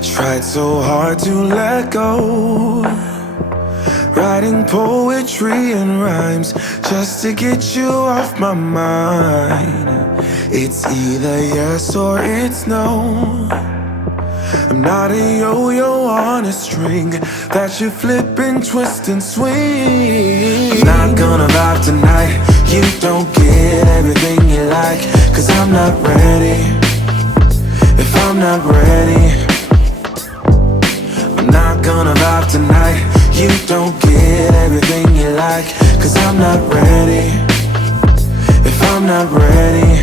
Tried so hard to let go, writing poetry and rhymes just to get you off my mind. It's either yes or it's no. I'm not a yo-yo on a string that you flip and twist and swing. I'm not gonna vibe tonight. You don't get everything you like, 'cause I'm not ready. If I'm not ready, I'm not gonna vibe tonight. You don't get everything you like, 'cause I'm not ready. If I'm not ready,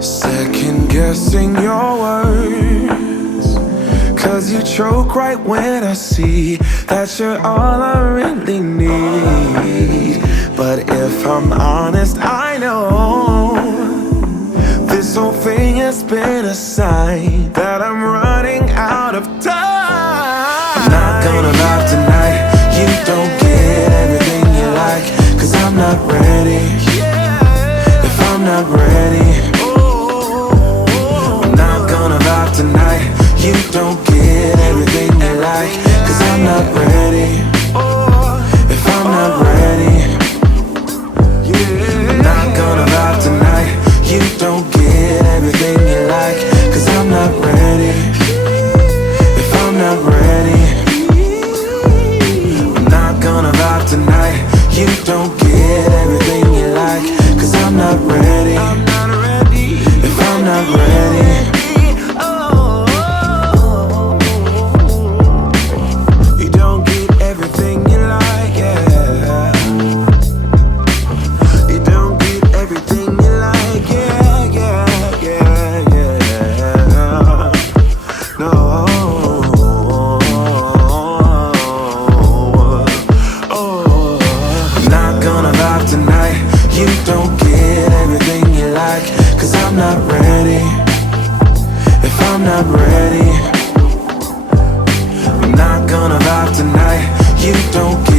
second guessing your words, 'cause you choke right when I see that you're all I really need. But if I'm honest, I know this whole thing has been a sign that I'm running out of time. I'm not gonna vibe tonight. You don't get everything you like, 'cause I'm not ready. If I'm not ready, I'm not gonna vibe tonight. You don't get everything you like, 'cause I'm not ready. If I'm not ready, I'm not gonna vibe tonight. You don't get everything you like, 'cause I'm not ready. If I'm not ready, I'm not gonna vibe tonight. You don't get everything you like, 'cause I'm not ready. If I'm not ready, you don't get everything you like, yeah. You don't get everything you like, yeah, yeah, yeah, yeah. No. Oh, I'm not gonna vibe tonight. You don't get everything you like, 'cause I'm not ready. If I'm not ready, I'm not gonna vibe tonight. You don't get